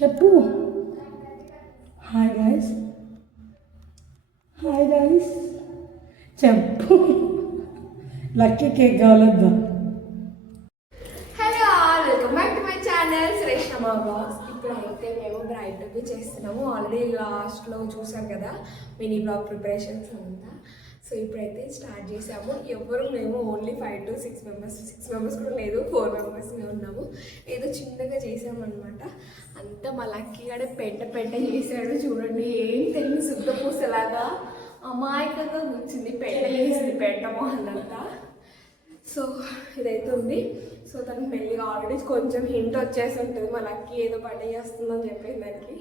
చెప్పు. Hi guys, hi guys చెప్పు. Lucky cake కావాలద్దా? Hello all, welcome back to my channel Shreshtama vlogs. ఇప్పుడైతే మేము బ్రైడ్ టు బి చేస్తున్నాము. ఆల్రెడీ లాస్ట్లో చూసాం కదా మినీ బ్లాగ్ ప్రిపరేషన్స్ అంతా. సో ఇప్పుడైతే స్టార్ట్ చేసాము. ఎవరు మేము ఓన్లీ 5 to 6 మెంబర్స్, 6 మెంబర్స్ కూడా లేదు, 4 మెంబర్స్మే ఉన్నాము. ఏదో చిన్నగా చేసామన్నమాట. అంతా మా లక్కీగాడే పెంట చేశాడు. చూడండి, ఏం తెలియని శుద్ధ పూసలాగా అమాయకంగా కూర్చుంది, పెంట చేసింది, పెంట మొహంతా. సో ఇదైతే ఉంది. సో తనకు మెల్లిగా ఆల్రెడీ కొంచెం హింట్ వచ్చేసి ఉంటుంది, మా లక్కీ ఏదో పని చేస్తుందని చెప్పేసి దానికి.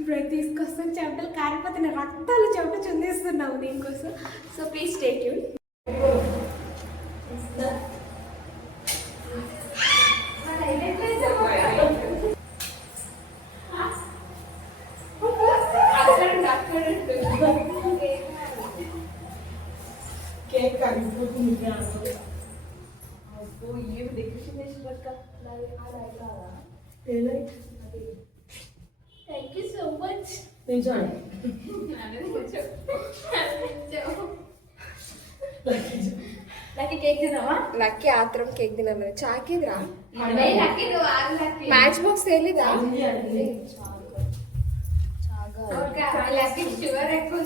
ఇప్పుడైతే తీసుకొస్తాను, చెమటలు కారిపోతున్న రక్తాలు చెమట చుందేస్తున్నాము దీనికోసం. So please stay tune. Cake కరిగిపోతుంది. ఏమి డెకరేషన్ చేసి thank you so much. Lucky cake తిన్నావా? లక్కీ ఆత్రం కేక్ తిన్నాను. చాకేదిరా మ్యాచ్ బాక్స్ తెలీదా? లక్కీ షుగర్ ఎక్కువ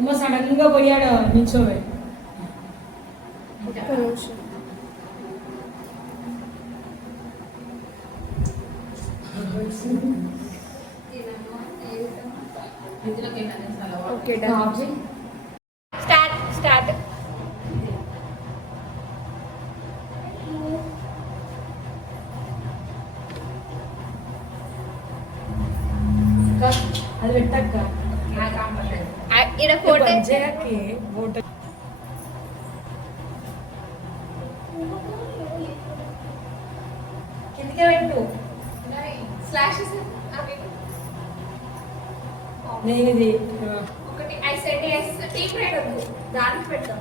ఉమ్మ సడన్ గా పోయాడు నిల్చోవే. Okay done. Start start. అది పెట్టక్క ఇక్కడ ఫోటో కిందకే పెట్టు. స్లాషెస్ నేను ఇది ఒకటి ICET S team right ఉంది, దానికి పెడతాం.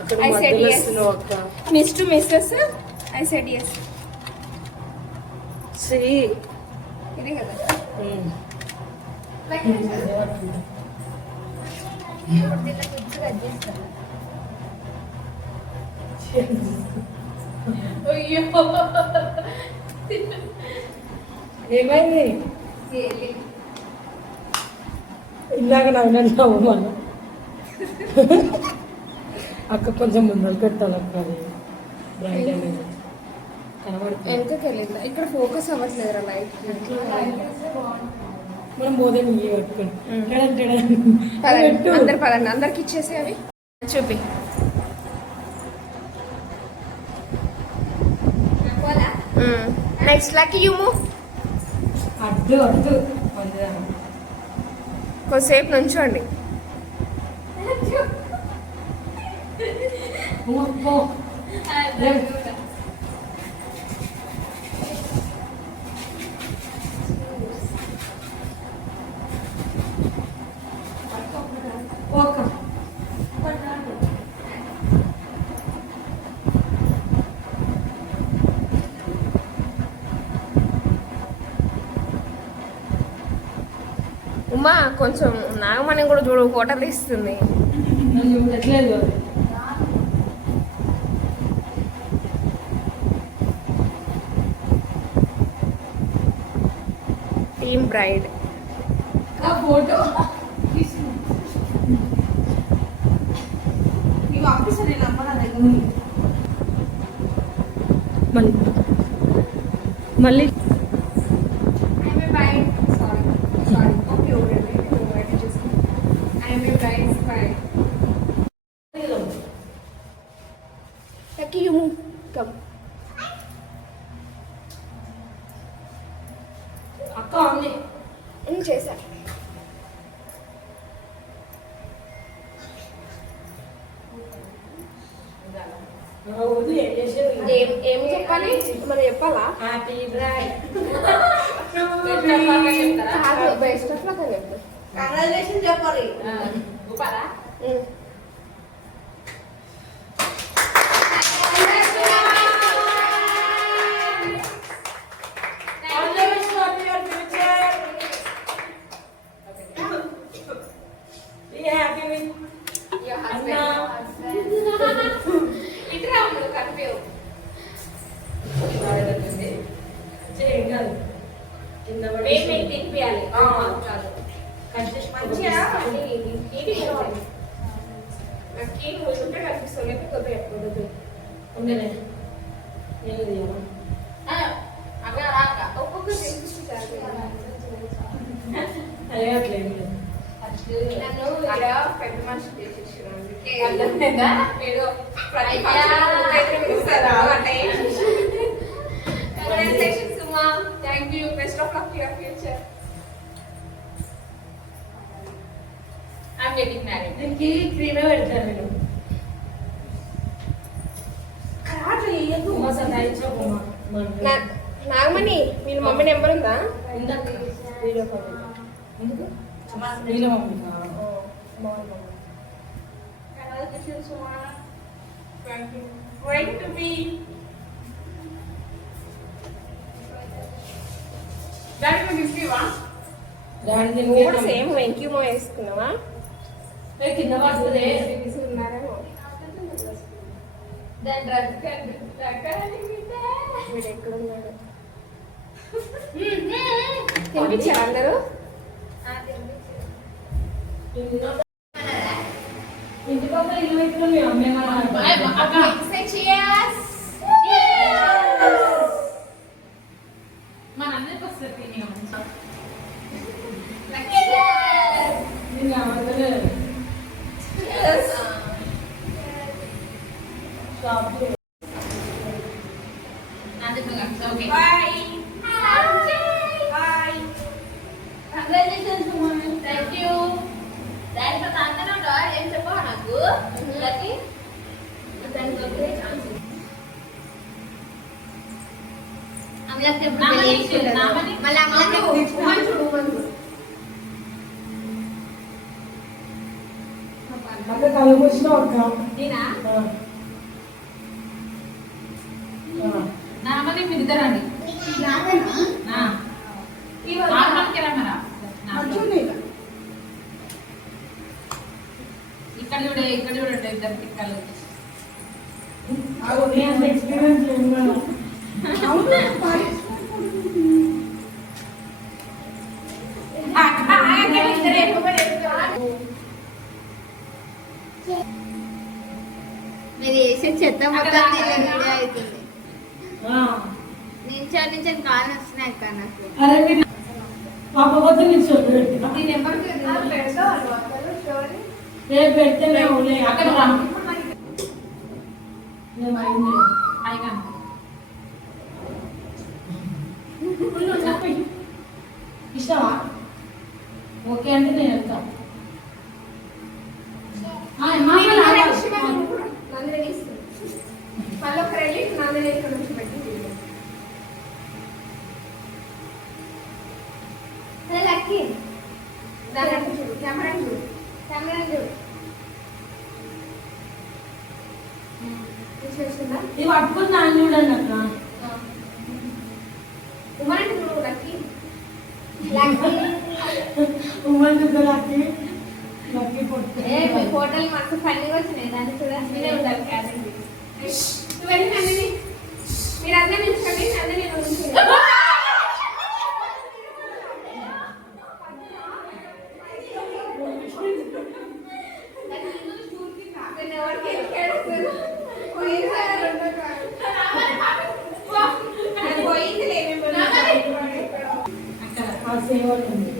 అక్కడ I said మధ్యలో yes. వస్తున్నావు అక్క. Miss to Mrs ICET S. Sri ఇదే కదా. అయ్యో ఏమైంది? ఇందాక నవ్వినావు మనం. అక్క కొంచెం ముందర పెట్టాలి అక్క. అది బ్రైడ్ అనేది కనబడుతుంది. ఎందుకు వెళ్ళిందా? ఇక్కడ ఫోకస్ అవ్వట్లేదు లైట్. మనం పోదే నీ పెట్టుకుని అందరు పదండి, అందరికి ఇచ్చేసి అవి చూపి. Next lucky you move. అడ్డు అడ్డు కొద్దిసేపు నుంచోండి. ఉమ్మా కొంచెం నాగమణి కూడా చూడు, ఫోటో తీస్తుంది. ఎట్లేదు టీమ్ బ్రైడ్ ఫోటో మళ్ళీ Lucky you move. Come. అక్క అన్నీ చేశా. వద్దు, ఏం చేసేది? ఏం చెప్పాలి మరి చెప్పాలా happy braid best of luck అని చెప్పు కంగ్రాచులేషన్ చెప్పాలి తినిపించాలి మంచిగా నాకు ఉంటే కనిపిస్తుంది కొద్దిగా ఎప్పుడు ఉండలే నేను ఒక్కొక్కరు తినిపిస్తారు అయ్యట్లేదు నన్ను ఇక్కడ పెద్ద మనిషి చేసేసారు మీరు ప్రతి congratulation Suma thank you best of luck your future I'm getting married దీనికి క్రీమే పెడతాను నేను మా సతాయించకు నాగమణి వీళ్ళ మమ్మీ నెంబర్ ఉందా ఇందాక వీడియో కాల్ ఎందుకు వీళ్ళ mummy Congratulations, Suma. Thank you. Going to be. Daddy, will you see one? దాని నువ్వు కూడా సేమ్ వెంకీ మో వేసుకున్నావా కింద పడుతుంది ఉన్నారేమో దాని వీడు ఎక్కడ ఉన్నాడు తినిపించారు అందరూ ఇంటి పక్కన ఇల్లు పెట్టుకుని మీ అమ్మే మనందరికి వస్తుంది okay bye congratulations thank you daddy మా తాతనే ఉంటా ఏం చెప్పవా నాకు లక్కీ దానికి ఒకే ఛాన్స్ అమలకి మళ్ళీ అమలకి అక్కడ కలుగుచ్చినా ఒక నేనా నామని మీరు ఇద్దరండి ఇక్కడ చూడండి ఇద్దరు పిక్కలు ఎక్స్పీరియన్స్ లేదు మీరు వేసే చెత్త మొత్తం అవుతుంది నుంచి కాల్ వస్తున్నాయి అక్క నాకు అరే మీరు పాప వద్ద నుంచి నీ నెంబర్ రేపు పెడితే మేము అక్కడ ఇష్టమా ఓకే అంటే నేను వెళ్తాను మళ్ళీ ఒక వెళ్ళి నాన్న ఇక్కడ నుంచి పెట్టి లక్కీ దాని అంటే చూడు కెమెరా చూడు చూసేసిందా ఇది పట్టుకుని నాన్న చూడండి అక్క ఉమ్మడి చూడు లక్కీ ఉమ్మడి చూద్దలాకి లక్కీ పొట్టు మీ హోటల్ మాకు ఫన్నీ వచ్చినాయి దాన్ని చూడాల్సిందే ఉండాలి క్యారెట్ నువ్వు వెళ్ళి నందిని మీరు అందరూ నిల్చోండి నందిని నేను ఉంచుకుంటాను. నేను ఎవరికి ఎక్కేస్తాను పోయింది లేమేమో ఆ సేవలు ఉంది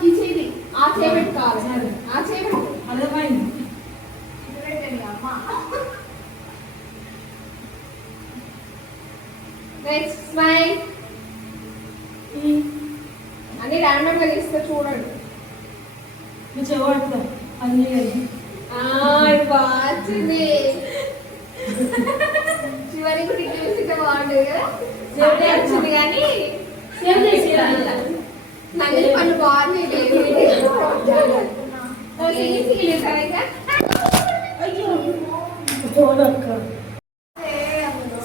తీసేది ఆ చేయబెట్టు కావాలి ఆ చేయబెట్టు అర్థమైంది నెక్స్ట్ స్మైల్ అన్ని ర్యాండమ్గా తీస్తే చూడండి. నువ్వు చెవాడుతా అన్నీ ఇది బాగుంది. చివరికి కూడా ఇట్లా చూస్తే బాగుంటుంది కదా. వచ్చింది కానీ నందిని పళ్ళు బాగున్నాయి.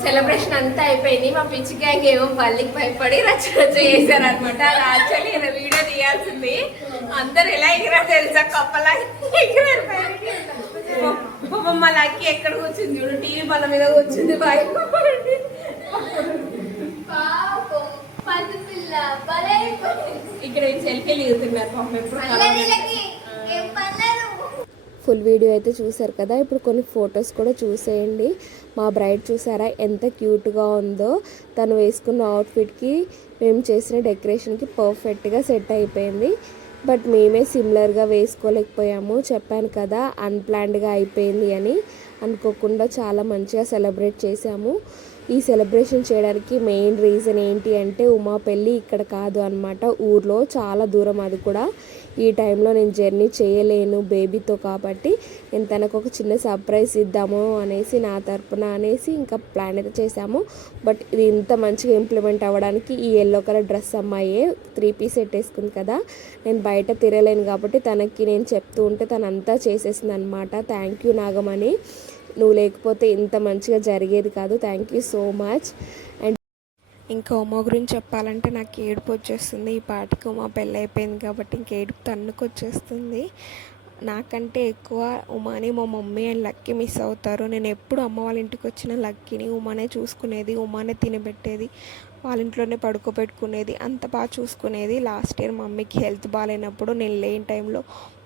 సెలబ్రేషన్ అంతా అయిపోయింది. మా పిచ్చి గ్యాంగ్ ఏమో పల్లికి భయపడి రచ్చ చేశారనమాట. అది యాక్చువల్లీ ఇలా వీడియో తీయాల్సింది. అందరు ఎలా ఎగిరా తెలుసా, కప్పలా ఎగిరారు. మా లక్కి ఎక్కడ కూర్చుంది చూడు, టీవీ పళ్ళ మీద కూర్చుంది భయపడి. ఇక్కడ సెల్ఫీలు దిగుతున్నారు పాపం. ఎప్పుడు ఫుల్ వీడియో అయితే చూసారు కదా. ఇప్పుడు కొన్ని ఫొటోస్ కూడా చూసేయండి. మా బ్రైడ్ చూసారా ఎంత క్యూట్గా ఉందో. తను వేసుకున్న అవుట్ఫిట్కి మేము చేసిన డెకరేషన్కి పర్ఫెక్ట్గా సెట్ అయిపోయింది. బట్ మేమే సిమిలర్గా వేసుకోలేకపోయాము. చెప్పాను కదా అన్ప్లాన్డ్గా అయిపోయింది అని. అనుకోకుండా చాలా మంచిగా సెలబ్రేట్ చేసాము. ఈ సెలబ్రేషన్ చేయడానికి మెయిన్ రీజన్ ఏంటి అంటే ఉమా పెళ్ళి ఇక్కడ కాదు అన్నమాట, ఊర్లో చాలా దూరం. అది కూడా ఈ టైంలో నేను జర్నీ చేయలేను బేబీతో, కాబట్టి నేను తనకు ఒక చిన్న సర్ప్రైజ్ ఇద్దాము అనేసి నా తరపున అనేసి ఇంకా ప్లాన్ అయితే చేశాము. బట్ ఇది ఇంత మంచిగా ఇంప్లిమెంట్ అవ్వడానికి ఈ ఎల్లో కలర్ డ్రెస్ అమ్మాయే 3 పీస్ సెట్ వేసుకుంది కదా. నేను బయట తిరగలేను కాబట్టి తనకి నేను చెప్తూ ఉంటే తనంతా చేసేసింది అనమాట. థ్యాంక్ యూ నాగమణి, నువ్వు లేకపోతే ఇంత మంచిగా జరిగేది కాదు. Thank you so much. And ఇంకా ఉమా గురించి చెప్పాలంటే నాకు ఏడుపు వచ్చేస్తుంది. ఈ పాటికి ఉమా పెళ్ళి అయిపోయింది కాబట్టి ఇంక ఏడుపు తన్నుకు వచ్చేస్తుంది. నాకంటే ఎక్కువ ఉమాని మా మమ్మీ అండ్ లక్కీ మిస్ అవుతారు. నేను ఎప్పుడు అమ్మ వాళ్ళ ఇంటికి వచ్చిన లక్కీని ఉమానే చూసుకునేది, ఉమానే తినబెట్టేది, వాళ్ళ ఇంట్లోనే పడుకోబెట్టుకునేది, అంత బాగా చూసుకునేది. లాస్ట్ ఇయర్ మమ్మీకి హెల్త్ బాగాలేనప్పుడు నేను లేని టైంలో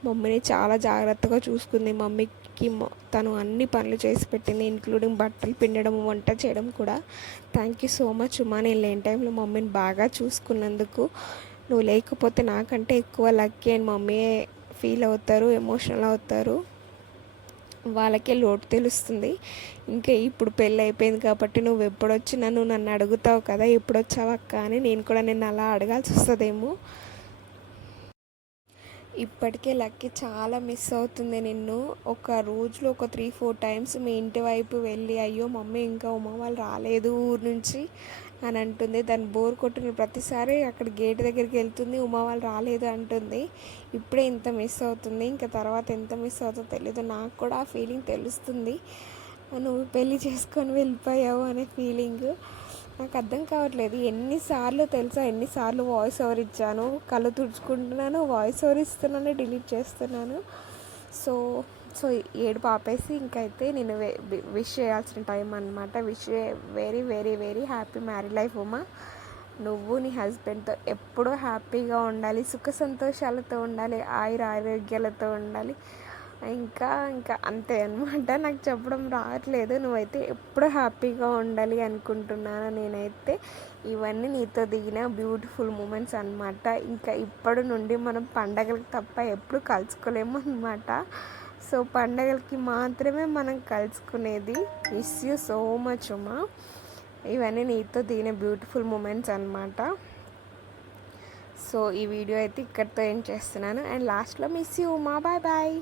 మమ్మీని చాలా జాగ్రత్తగా చూసుకుంది. మమ్మీకి తను అన్ని పనులు చేసి పెట్టింది, ఇంక్లూడింగ్ బట్టలు పిండడం, వంట చేయడం కూడా. Thank you so much Uma, నేను లేని టైంలో మమ్మీని బాగా చూసుకున్నందుకు. నువ్వు లేకపోతే నాకంటే ఎక్కువ లక్కీ అండ్ మమ్మీ ఫీల్ అవుతారు, ఎమోషనల్ అవుతారు, వాళ్ళకే లోటు తెలుస్తుంది. ఇంకా ఇప్పుడు పెళ్ళి అయిపోయింది కాబట్టి నువ్వు ఎప్పుడొచ్చినా నువ్వు నన్ను అడుగుతావు కదా, ఎప్పుడు వచ్చావు అక్క అని. నేను కూడా నిన్ను అలా అడగాల్సి వస్తుందేమో. ఇప్పటికే లక్కీ చాలా మిస్ అవుతుంది నిన్ను. ఒక రోజులో ఒక 3-4 టైమ్స్ మీ ఇంటి వైపు వెళ్ళి అయ్యో మమ్మీ ఇంకా ఉమా వాళ్ళు రాలేదు ఊరు నుంచి అని అంటుంది. దాన్ని బోర్ కొట్టిన ప్రతిసారి అక్కడ గేట్ దగ్గరికి వెళ్తుంది, ఉమా వాళ్ళు రాలేదు అంటుంది. ఇప్పుడే ఇంత మిస్ అవుతుంది, ఇంకా తర్వాత ఎంత మిస్ అవుతుందో తెలీదు. నాకు కూడా ఆ ఫీలింగ్ తెలుస్తుంది, నువ్వు పెళ్ళి చేసుకొని వెళ్ళిపోయావు అనే ఫీలింగ్. నాకు అర్థం కావట్లేదు ఎన్నిసార్లు తెలుసా, ఎన్నిసార్లు వాయిస్ ఓవర్ ఇచ్చాను. కళ్ళు తుడుచుకుంటున్నాను, వాయిస్ ఓవర్ ఇస్తున్నాను, డిలీట్ చేస్తున్నాను. సో ఏడుపు ఆపేసి ఇంకైతే నేను విష్ చేయాల్సిన టైం అనమాట. Wish very very very happy married life Uma. నువ్వు నీ హస్బెండ్తో ఎప్పుడూ హ్యాపీగా ఉండాలి, సుఖ సంతోషాలతో ఉండాలి, ఆరోగ్యాలతో ఉండాలి. ఇంకా అంతే అనమాట. నాకు చెప్పడం రావట్లేదు. నువ్వైతే ఎప్పుడు హ్యాపీగా ఉండాలి అనుకుంటున్నాను నేనైతే. ఇవన్నీ నీతో దిగిన బ్యూటిఫుల్ మూమెంట్స్ అనమాట. ఇంకా ఇప్పటి నుండి మనం పండగలకు తప్ప ఎప్పుడు కలుసుకోలేము అనమాట. సో పండగలకి మాత్రమే మనం కలుసుకునేది. Miss you so much Uma. ఇవన్నీ నీతో దిగిన బ్యూటిఫుల్ మూమెంట్స్ అనమాట. సో ఈ వీడియో అయితే ఇక్కడితో ఏం చేస్తున్నాను. అండ్ లాస్ట్లో miss you Uma, bye bye.